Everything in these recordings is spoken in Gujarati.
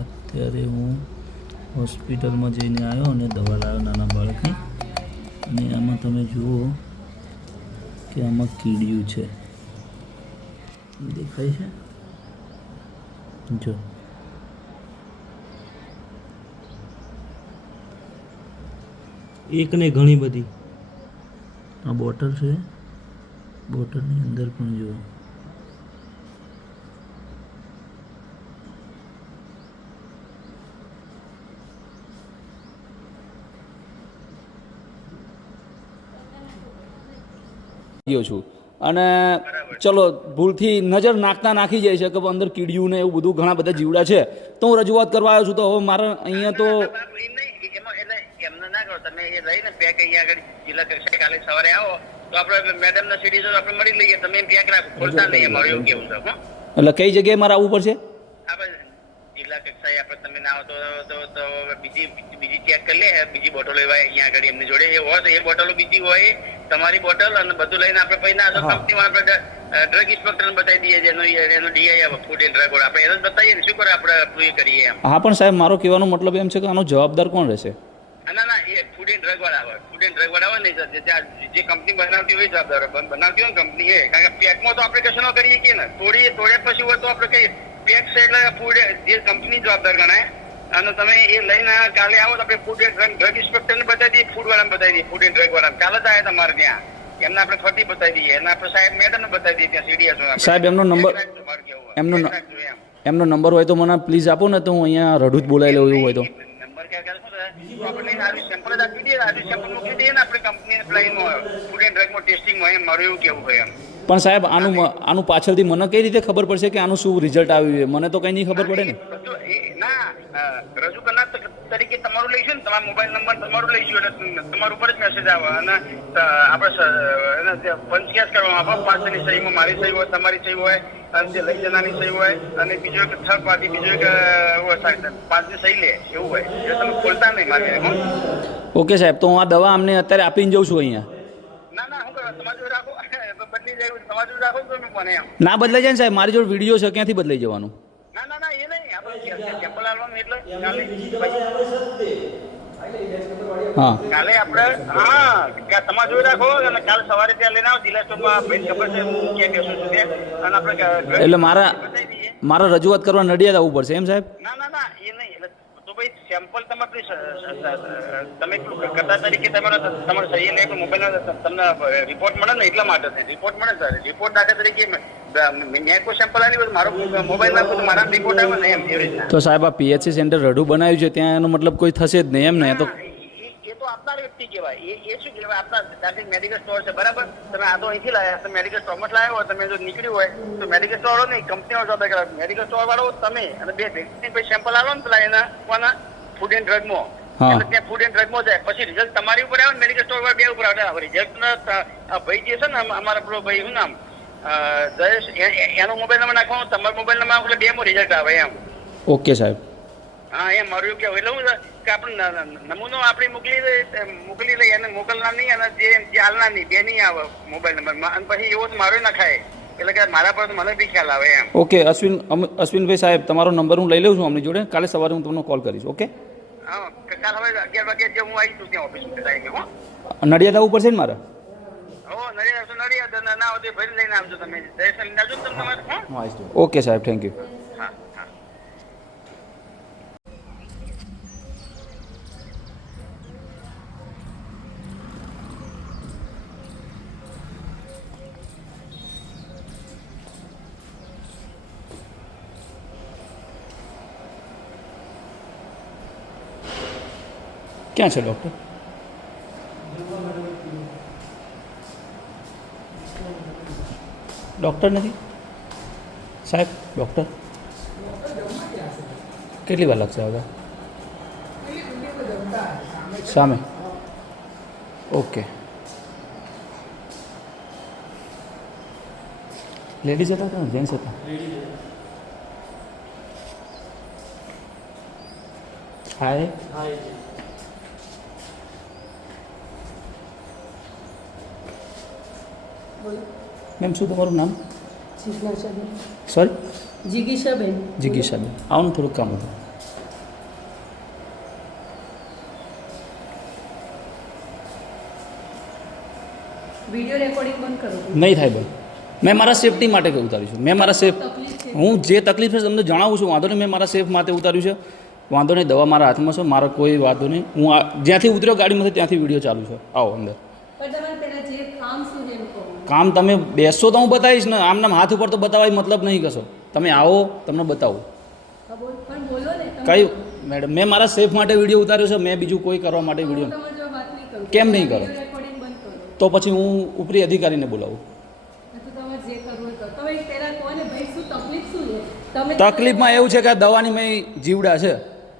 અત્યારે હું હોસ્પિટલમાં જઈને આવ્યો અને દવા લાવ્યો નાના બાળકની, અને આમાં તમે જુઓ કે આમાં કીડિયું છે, દેખાય છે જો. એક ને ઘણી બધી આ બોટલ છે, બોટલની અંદર પણ જુઓ ગયો છું. અને ચલો ભૂલથી નજર નાખી જાય છે કે અંદર કીડિયું ને એવું બધું ઘણા બધા જીવડા છે, તો હું રજૂઆત કરવા આવ્યો છું. તો હવે મારે અહીંયા તો એમને ના કરો, તમે એ લઈને પેક અહીંયા આગળ જિલ્લા કક્ષાએ કાલે સવારે આવો તો આપણે મેડમ ના સીડી આપણે મળી લઈએ. તમે પેક રાખો, ખોલતા નહીં, અમારું એવું કેવું છે. એટલે કઈ જગ્યાએ મારે આવવું પડશે? આપણે જિલ્લા કક્ષાએ આપણે તમે ના આવો તો બીજી ચેક કરી લે. બીજી બોટલો એવા અહીંયા આગળ એમની જોડે એ હોય તો એ બોટલો બીજી હોય, તમારી બોટલ અને બધું લઈને આપણે પછી ના કંપનીમાં આપણે ડ્રગ ઇન્સ્પેક્ટરને બતાવી દઈએ, એનો ડીઆઈ ફૂડ એન્ડ ડ્રગ આપણે એને જ બતાવીએ ને, શું કરે આપણે એ કરીએ એમ. હા પણ સાહેબ મારો કહેવાનો મતલબ એમ છે કે આનો જવાબદાર કોણ રહેશે? ના એ ફૂડ એન્ડ ડ્રગ વાળા હોય, ફૂડ એન્ડ ડ્રગ વાળા હોય ને જે કંપની બનાવતી હોય જવાબદાર બનાવતી હોય ને કંપની એ. કારણ કે પેકમાં તો આપણે કશું ન કરીએ કે ને, તોડ્યા પછી હોય તો આપણે કઈ પેક છે એટલે ફૂડ જે કંપની જવાબદાર ગણાય. અને તમે એ લઈને કાલે આવો તો આપણે ફૂડ એન્ડ ડ્રગ ઇન્સ્પેક્ટરને બતાવી દઈએ, ફૂડ વાળાને બતાવી દઈએ, ફૂડ એન્ડ ડ્રગ વાળાને કાલે જ આવ્યા તમારે ત્યાં, એમને આપણે ફરતી બતાવી દઈએ, અને આપણે સાહેબ મેડમને બતાવી દઈએ ત્યાં સીડીએસ. સાહેબ એમનો નંબર હોય તો મને પ્લીઝ આપો ને, તો હું અહીંયા રઢું જ બોલાવી લઉં એવું હોય તો. નંબર આપણે આર્યું સેમ્પલ જ આપી દઈએ, આર્યું સેમ્પલ મોકલી દઈએ ને આપણે કંપનીને પ્લાઇનમાં ફૂડ એન્ડ ડ્રગમાં ટેસ્ટિંગમાં. એમ મારું એવું કેવું હોય એમ. પણ સાહેબ આનું પાછળથી મને કઈ રીતે ખબર પડશે કે આનું શું રિઝલ્ટ આવ્યું? મને તો કઈ નહીં ખબર પડે ને. ના રજૂ કરનાર તરીકે તમારું લઈશું ને, તમારો મોબાઈલ નંબર તમારું લઈશું એટલે તમારું ઉપર જ મેસેજ આવે, અને આપણે પંચકેસ કરવામાં આવે. પાછળની સહીમાં મારી સહી હોય, તમારી સહી હોય, અને જે લઈ જનારની સહી હોય, અને બીજો એક થર્ડ પાર્ટી બીજો એક પાંચની સહી લે એવું હોય. એટલે તમે ખોલતા નહીં મારે. ઓકે સાહેબ, તો હું આ દવા અમને અત્યારે આપીને જઉં છું અહીંયા. ના શું કરવા તમારી જોડે રાખો, બદલી જાય તમારી જોડે રાખો તો મને એમ ના બદલાઈ જાય ને સાહેબ, મારી જોડે વિડીયો છે, ક્યાંથી બદલાઈ જવાનું? ના એ નહીં, આપણે સેમ્પલ આવવાનું એટલે હા કાલે આપણે તમારે જોઈ રાખો, અને કાલે સવારે ત્યાં લઈને આવો જિલ્લા સ્ટોરમાં. ભાઈ ખબર છે હું ક્યાં બેસું છું ત્યાં, અને આપણે એટલે મારા રજૂઆત કરવા નડિયાદ આવવું પડશે એમ સાહેબ? ના એ નહીં. એટલે તો ભાઈ સેમ્પલ તમે તમે કરતા તરીકે તમારે સહી લે મોબાઈલ તમને રિપોર્ટ મળે ને, એટલા માટે રિપોર્ટ મળે સર. રિપોર્ટ દાખલા તરીકે મેં કોઈ સેમ્પલ આવી મારો મોબાઈલ નાખું તો મારા રિપોર્ટ આવે ને એમ. એવી રીતના તો સાહેબ આ પીએચસી સેન્ટર રઢું બનાવ્યું છે ત્યાં એનો મતલબ કોઈ થશે જ નહીં એમ ને? તો એ તો આપનાર વ્યક્તિ કહેવાય. એ શું કહેવાય, આપના દાખલ મેડિકલ સ્ટોર છે બરાબર. તમે આ તો અહીંથી લાયા, તમે મેડિકલ સ્ટોરમાં જ લાવ્યા હોય, તમે જો નીકળ્યું હોય તો મેડિકલ સ્ટોર વાળો નહીં, કંપનીનો જવાબ કરાવે. મેડિકલ સ્ટોર વાળો તમે અને બે વ્યક્તિ પછી સેમ્પલ આવો ને પેલા એના કોના ફૂડ એન્ડ ડ્રગમાં, એટલે ત્યાં ફૂડ એન્ડ ડ્રગમાં જાય. પછી રિઝલ્ટ તમારી ઉપર આવે ને મેડિકલ સ્ટોર વાળા બે ઉપર આવે. રિઝલ્ટ ભાઈ જે છે ને અમારા પેલો ભાઈ શું નામ જયેશ, એનો મોબાઈલ નંબર નાખવાનો, તમારો મોબાઈલ નંબર એટલે બે માં રિઝલ્ટ આવે એમ. ઓકે સાહેબ. હા એમ મારું એવું કેવું. એટલે હું કે આપણે નમૂનો આપણે મોકલી લઈએ, અને મોકલના નહીં અને જે હાલના નહીં, બે નહીં આવે મોબાઈલ નંબરમાં. અને પછી એવો મારો નખાય, એટલે કે મારા પર મને બી ખ્યાલ આવે એમ. ઓકે અશ્વિનભાઈ સાહેબ, તમારો નંબર હું લઈ લઉં છું અમની જોડે. કાલે સવારે હું તમને કોલ કરીશ. ઓકે હા કાલ હવે 11 વાગે જે હું આવી છું ત્યાં ઓફિસ ટાઈમે. નડિયાદ આવવું પડશે ને મારે? નડિયાદ ના હોય ભરી લઈને આવજો તમે. જયેશ લઈને આવજો ને તમારે. ઓકે સાહેબ, થેન્ક યુ. ક્યાં છે ડૉક્ટર? ડૉક્ટર નથી સાહેબ? ડૉક્ટર કેટલી વાર લાગશે હવે? સામે. ઓકે. લેડીઝ હતા કે જેન્ટ્સ હતા? હાય મેમ, શું તમારું નામ? જિજ્ઞાસાબેન. સોરી? જિગીશાબેન. જિગીશાબેન, આવું થોડુંક કામ હતું. વિડીયો રેકોર્ડિંગ બંધ કરો. નહીં થાય બંધ. મેં મારા સેફટી માટે ઉતાર્યું છે. મેં મારા સેફ તકલીફ છે. હું જે તકલીફ છે તમને જણાવું છું, વાંધો નહીં. મેં મારા સેફ માટે ઉતાર્યું છે, વાંધો નહીં. દવા મારા હાથમાં છે, મારા કોઈ વાંધો નહીં. હું જ્યાંથી ઉતર્યો ગાડીમાંથી ત્યાંથી વિડીયો ચાલુ છે. આવો અંદર. પણ તમારે પેલા જે કામ શું છે એમ કહો. કામ તમે બેસશો તો હું બતાવીશ ને, આમના હાથ ઉપર તો બતાવાય મતલબ નહીં કશો. તમે આવો, તમને બતાવું. હા, પણ બોલો ને તમે. કઈ મેડમ, મેં મારા સેફ માટે વિડીયો ઉતાર્યો છે. મેં બીજું કોઈ કરવા માટે હું વિડીયો તમારી જોડે વાત નહીં કરું. કેમ નહીં કરો? વિડીયો રેકોર્ડિંગ બંધ કરો. તો પછી હું ઉપરી અધિકારીને બોલાવું. તો તમારે જે કરવું હોય કરો. તમે પહેલા કહો ને ભાઈ શું તકલીફ શું છે. તમે તકલીફમાં એવું છે કે આ દવાની મેં જીવડા છે,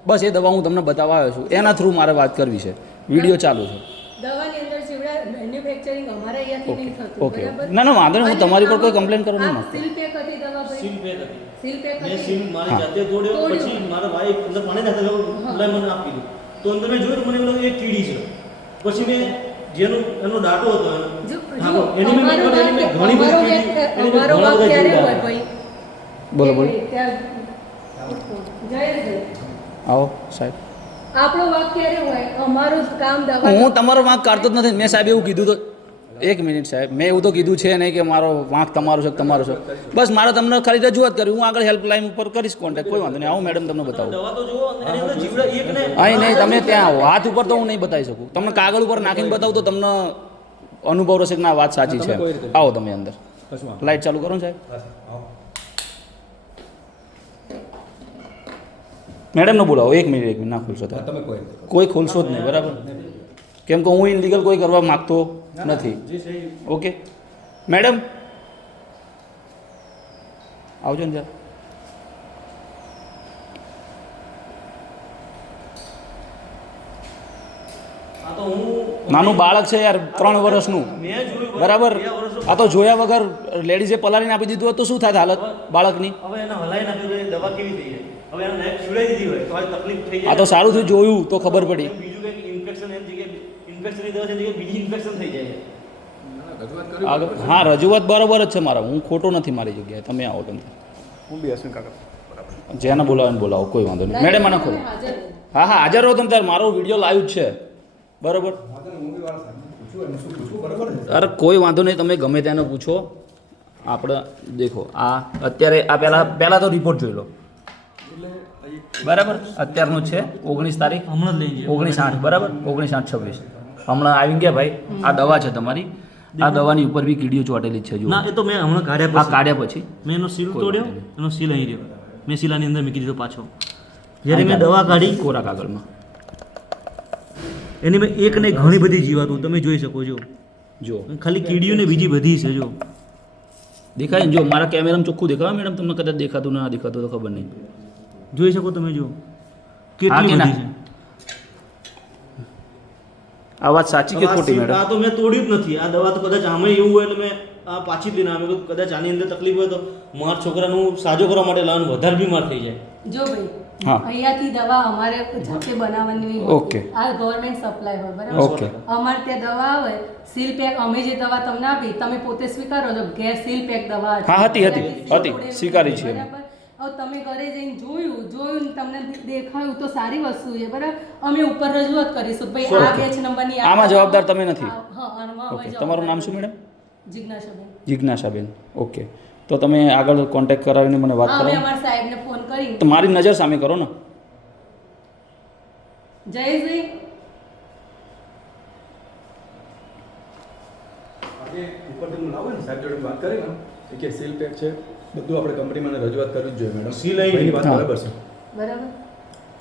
બસ એ દવા હું તમને બતાવવા આવ્યો છું. એના થ્રુ મારે વાત કરવી છે. વિડીયો ચાલુ છે. દવાની અંદર જેવડા મેન્યુફેક્ચરિંગ અમારે અહીંયાથી નહીં થતું. ઓકે. બરાબર? ના ના વાંધો નહીં. હું અને તમારી પર કોઈ આમાં કમ્પ્લેન કરવા નહીં આ માંગતો. સીલ પેક હતી દવા ભાઈ. સીલ પેક હતી. સીલ પેક મેં હતી. સીલ મારી હા. જાતે તોડ્યો, તોડ્યો. પછી મારા ભાઈ અંદર પાણી નાખતા એટલે મને આપી દીધું. તો અંદર મેં જોયું તો મને એવું લાગ્યું એક કીડી છે. પછી મેં એનો ડાટો હતો એનો. જો હા, જો એની મેં અમારો એની મેં વાંક- ઘણી બધી અમારો કીડી- વાંક- એની મેં અમારો ઘણા વાંક બધા ક્યારે જીવડા. હોય ભાઈ? બોલો બોલો. જયેશભાઈ, આવો સાહેબ. આપણો વાંક ક્યારે હોય? અમારું જ કામ દવા. હું તમારો વાંક કાઢતો જ નથી. મેં સાહેબ એવું કીધું તો એક મિનિટ સાહેબ, મેં એવું તો કીધું છે નહીં કે મારો વાંક તમારો છે તમારો છે. બસ મારે તમને ખાલી રજૂઆત કરી. હું આગળ હેલ્પલાઇન ઉપર કરીશ કોન્ટેક્ટ. કોઈ વાંધો નહીં. આવો મેડમ તમને બતાવું. દવા તો જુઓ, એની અંદર જીવડા એક ને અહીં નહીં, તમે ત્યાં આવો. હાથ ઉપર તો હું નહીં બતાવી શકું. તમને કાગળ ઉપર નાખીને બતાવું તો તમને અનુભવ રહેશે કે ના વાત સાચી છે. આવો તમે અંદર. લાઇટ ચાલુ કરો ને સાહેબ. મેડમને બોલાવો. એક મિનિટ ના ખોલશો તમે. તમે કોઈ ખોલશો જ નહીં, બરાબર? કેમ કે હું ઇનલીગલ કોઈ કરવા માગતો નથી. ઓકે મેડમ, આવજો ને જરા. આ તો હું નાનું બાળક છે યાર, 3 વર્ષનું, મેં જોયું બરાબર? 2 વર્ષનો. આ તો જોયા વગર લેડીઝે પલાળીને આપી દીધું હોત તો શું થાય હાલત બાળકની? હવે એને હલાઈ નાખ્યું તો એ દવા કેવી થઈ જાય? હવે એને નેક છોડાઈ દીધી હોય તો આ તકલીફ થઈ જાય. આ તો સારું થયું જોયું તો ખબર પડી. બીજું કંઈક ઇન્ફેક્શન એની જગ્યાએ ઇન્ફેક્શનની દવા છે એની જગ્યાએ બીજી ઇન્ફેક્શન થઈ જાય. આગળ હા, રજૂઆત બરાબર જ છે મારા. હું ખોટો નથી મારી જગ્યાએ. તમે આવો તમે. હું બી હસું કાકા. જેને બોલાવો એને બોલાવો, કોઈ વાંધો નહીં. મેડમ આને ખોલો. હાજર રહો. હા હા, હાજર રહો તમે ત્યારે. મારો વિડીયો લાઈવ જ છે, બરાબર? હું બી વાળા સાહેબને પૂછું એનું શું પૂછવું બરાબર ને? અરે કોઈ વાંધો નહીં, તમે ગમે તેને પૂછો. આપણે દેખો આ અત્યારે આ પહેલાં તો રિપોર્ટ જોઈ લો, બરાબર? અત્યારનું જ છે 19 તારીખ, હમણાં જ લઈ ગયા. 19/8, બરાબર? 19/8/26 હમણાં આવી ગયા ભાઈ. આ દવા છે તમારી. આ દવાની ઉપર બી કીડીઓ ચોંટેલી જ છે. જો ના, એ તો મેં હમણાં કાઢ્યા આ પછી કાઢ્યા પછી મેં એનો સીલ કોઈ તોડ્યો, વાંધો એનો સીલ અહીં રહ્યો. મેં સીલ આની અંદર મૂકી દીધો પાછો. જ્યારે મેં દવા કાઢી કોરા કાગળમાં એની મેં એક ને ઘણી બધી જીવાતો તમે જોઈ શકો છો. જો ખાલી કીડીઓ ને બીજી બધી છે. જો દેખાય ને? જો મારા કેમેરામાં ચોખ્ખું દેખાય મેડમ? તમને કદાચ દેખાતું ના દેખાતું તો ખબર નહીં. જોઈ શકો તમે. જો હા કેટલી કે ના? બધી છે. આ વાત સાચી કે ખોટી મેડમ? આ તો મેં તોડ્યું જ નથી. આ દવા તો કદાચ આમાં એવું હોય એટલે મેં આ પાછી જ લઈને આવ્યો. કદાચ આની અંદર તકલીફ હોય તો મારા છોકરાનું સાજો કરવા માટે લાવવાનું વધારે બીમાર થઈ જાય. જો ભાઈ, હા. અહીંયાથી દવા અમારે જાતે બનાવવાની નહીં હોતી. ઓકે. આ ગવર્મેન્ટ સપ્લાય હોય, બરાબર? ઓકે. અમારે ત્યાં દવા આવે સીલ પેક. અમે જે દવા તમને આપી તમે પોતે સ્વીકારો છો ગેસ સીલ પેક દવા હતી. હા, હતી. એનાથી સીલ હતી. તોડેલું સ્વીકારી છે. બરાબર? હવે તમે ઘરે જઈને જોયું ને તમને દેખાયું તો સારી વસ્તુ છે, બરાબર? અમે ઉપર રજૂઆત કરીશું ભાઈ આ ઓકે. બેચ નંબરની આમાં જવાબદાર તમે નથી? હા, આમાં અમે ઓકે. જવાબદાર તમારું નામ શું મેડમ? જિજ્ઞાસાબેન. જિજ્ઞાસાબેન. ઓકે. તો તમે આગળ કોન્ટેક્ટ કરાવીને મને વાત હા, અમે કરો. અમારા સાહેબને ફોન કરી. તો મારી નજર સામે કરો ને. જયેશભાઈ, આજે ઉપરથી હું લાવું ને સાહેબ જોડે વાત કરી ને એ કે સીલ પેક છે બધું આપણે કંપનીમાં રજૂઆત કરવી જ જોઈએ મેડમ. સીલ અહીં ભાઈની વાત હા. બરાબર છે. બરાબર?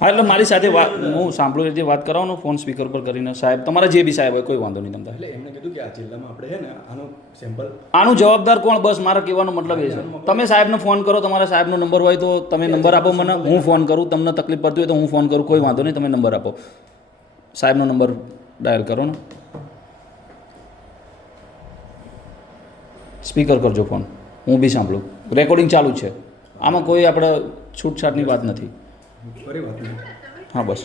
હા, એટલે મારી સાથે વાત હું સાંભળું એ રીતે વાત કરાવો ફોન સ્પીકર પર કરીને. સાહેબ તમારા જે બી સાહેબ હોય કોઈ વાંધો નહીં તમને. એટલે એમને કીધું કે આ જિલ્લામાં આપણે છે ને આનું સેમ્પલ આનું જવાબદાર કોણ? બસ મારા કહેવાનો મતલબ એ છે. તમે સાહેબને ફોન કરો. તમારા સાહેબનો નંબર હોય તો તમે નંબર આપો મને. હું ફોન કરું. તમને તકલીફ પડતી હોય તો હું ફોન કરું. કોઈ વાંધો નહીં. તમે નંબર આપો. સાહેબનો નંબર ડાયલ કરો ને. સ્પીકર કરજો ફોન. હું બી સાંભળું. રેકોર્ડિંગ ચાલુ જ છે. આમાં કોઈ આપણે છૂટછાટની વાત નથી. ફરી વાત નહીં. હા બસ.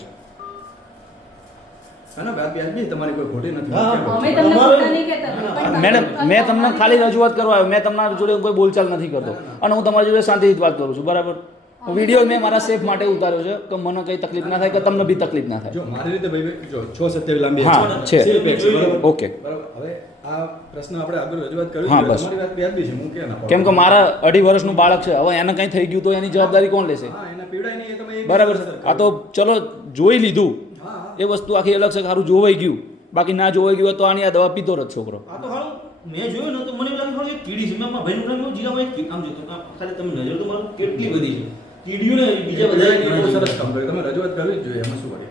હા ના વાત વ્યાજબી તમારી કોઈ ખોટી નથી. હા, કેમ અમે બોલશો? તમને ખોટા નહીં કહેતા. પણ મેડમ, મેં તમને ખાલી રજૂઆત કરવા આવ્યો. મેં તમારા જોડે કોઈ બોલચાલ નથી કરતો અને હું તમારી જોડે શાંતિથી જ વાત કરું છું, બરાબર? વિડીયો મેં મારા સેફ માટે ઉતાર્યો છે કે મને કંઈ તકલીફ ના થાય કે તમને બી તકલીફ ના થાય. જો મારી રીતે ભાઈ જો 6-27 લાંબી હા, છે. સીલ પેક છે બરાબર. ઓકે. બરાબર. હવે આ પ્રશ્ન આપણે આગળ રજૂઆત કરવી હા, જોઈએ. બસ. તમારી વાત વ્યાજબી છે, હું ક્યાં ના પાડું. કેમ કે મારા 2.5 વર્ષનું બાળક છે, હવે એને કંઈ થઈ ગયું તો એની જવાબદારી કોણ લેશે? હા, એને પીવડાય નહીં એ તમે એ બરાબર બી છે. સર આ તો ચલો જોઈ લીધું, હા, હા. એ વસ્તુ આખી અલગ છે કે સારું જોવાઈ ગયું, બાકી ના જોવાઈ ગયું હોત તો આની આ દવા પીતો રહ છોકરો. આ તો હાલ મેં જોયું ને તો મને એવું લાગ્યું એક કીડી છે. મેં મારા ભાઈનું નામ જીગાભાઈ આમ જોતો ખાલી તમે નજર તો મારું કેટલી બધી છે કીડીઓ ને બીજા બધા બહુ સરસ કામ કર્યું. તમે રજૂઆત કરવી જ જોઈએ, એમાં શું કરીએ.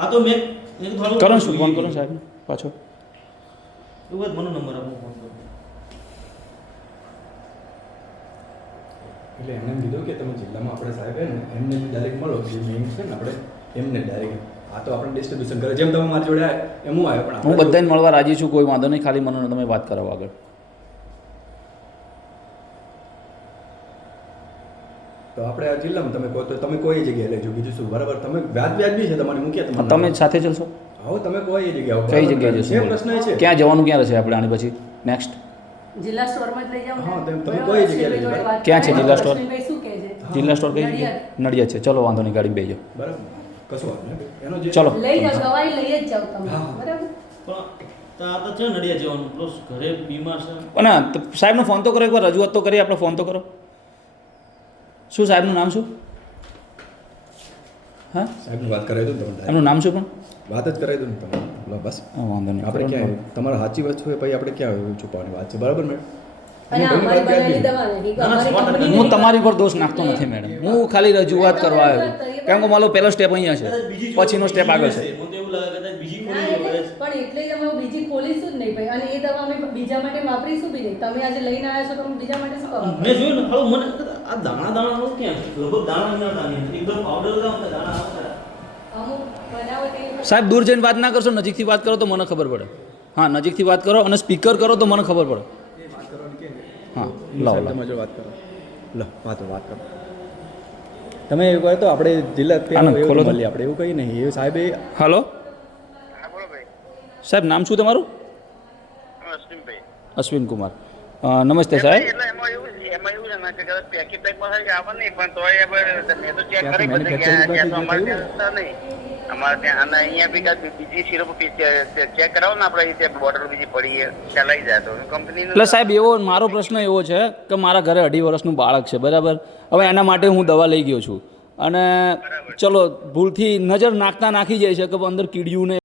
આ તો મેં થોડું કરો શું ફોન કરો સાહેબ પાછો. એવું હોય તો મને નંબર આપો, ફોન કરો. એટલે એમને એમ કીધું કે તમે જિલ્લામાં આપણે સાહેબ ને એમને ડાયરેક્ટ મળો, જે મેઇન છે ને આપણે એમને ડાયરેક્ટ. આ તો આપણે ડિસ્ટ્રીબ્યુશન કરે, જેમ તમે મારી જોડે આવ્યા એમ હું આવ્યો, પણ હું આપણે બધાને મળવા રાજી છું, કોઈ વાંધો નહીં, ખાલી મને તમે વાત કરાવો આગળ. તો આપણે આ જિલ્લામાં તમે કહો તો તમે કોઈ જગ્યાએ લેજો, બીજું શું. બરાબર, તમે વ્યાજબી છે તમારી, મૂક્યા તમે સાથે ચલશો? આવો તમે કોઈ જગ્યાએ આવો. કઈ બરાબર? જગ્યાએ જશો? એ પ્રશ્ન એ છે. ક્યાં જવાનું ક્યાં રહેશે આપણે આની પછી નેક્સ્ટ? જિલ્લા સ્ટોરમાં જ લઈ જાઓ ને. હા, તમે બરાબર, કોઈ જગ્યાએ અશ્વિનભાઈ લઈ જોડે જાઓ. વાત ક્યાં છે કરાવી. જિલ્લા સ્ટોર? અશ્વિનભાઈ શું કહે છે? જિલ્લા સ્ટોર કઈ જગ્યાએ? નડિયાદ છે. ચલો વાંધો નહીં, ગાડી બેસજો. બરાબર, કશું વાત નહીં. એનો જે ચલો. લઈ જાઓ, દવાઈ લઈ જ જાઓ તમે. હા. બરાબર. પણ આ તો છે નડિયાદ જવાનું પ્લસ ઘરે બીમાર છે. અને સાહેબનો ફોન તો કરો, એકવાર રજૂઆત તો કરીએ આપણે, ફોન તો કરો. શું સાહેબનું નામ શું? હા, સાહેબની વાત કરાવી દો ને તમે. એમનું નામ શું પણ? વાત જ કરાવી દો ને તમે. લો બસ, હા, વાંધો નહીં. આપણે ક્યાં તમારા સાચી વાત છે પછી આપણે ક્યાં છુપાવવાની વાત છે. બરાબર મેડમ? અને અમારી બનાવેલી દવા નથી. ના, ના, અમારી 100% કંપનીની હું તમારી પર દોષ નાખતો નથી મેડમ, હું ખાલી રજૂઆત કરવા આવ્યો. કેમ કે મારો પહેલો સ્ટેપ અહીંયા છે, કદાચ બીજી પછીનો સ્ટેપ આગળ છે. મને તો એવું લાગે કદાચ બીજી ના, ખોલી એટલે હોય. પણ એટલે જ અમે બીજી ખોલીશું જ નહીં ભાઈ. અને એ દવા અમે બીજા માટે વાપરીશું બી નહીં. તમે આજે લઈને આવ્યા છો તો અમે બીજા માટે શું કરવા? મેં જોયું ને હાલો મને આ દાણા ક્યાં છે? લગભગ દાણા ના દાણા એકદમ પાવડર હતા દાણા આવતા. અમુક બનાવટી સાહેબ દૂર જઈને વાત ના કરશો, નજીકથી વાત કરો તો મને ખબર પડે. હા, નજીકથી વાત કરો અને સ્પીકર કરો તો મને ખબર પડે. હા, લાવો લાવો. તમે જો વાત કરો. લો વાત કરો. તમે એક વાર તો આપણે જિલ્લા આને ખોલો તો. મળીએ આપણે, એવું કઈ નહીં. એ સાહેબ એ હલો હા બોલો ભાઈ. સાહેબ, નામ શું તમારું? અશ્વિનભાઈ. અશ્વિન કુમાર. નમસ્તે સાહેબ. એટલે એમાં એવું છે ને કે કદાચ પેકેટ પેકમાં આવે નહીં, પણ તોય હવે મેં તો ચેક કરી બધે manufacturing ત્યાં તો અમારે પાસે ત્યાં હતા નહીં. અમારે ત્યાં અને અહીંયા બી કાંઈક બીજી સિરપ ચેક કરાવો ને આપણે ત્યાં બોટલ બીજી પડી ચલાવી જાય તો કંપનીનું. એટલે સાહેબ એવો મારો પ્રશ્ન એવો છે કે મારા ઘરે 2.5 વર્ષનું બાળક છે, બરાબર? હવે એના માટે હું દવા લઈ ગયો છું અને ચલો ભૂલથી નજર નાખતા નાખી જાય છે કે અંદર કીડિયું ને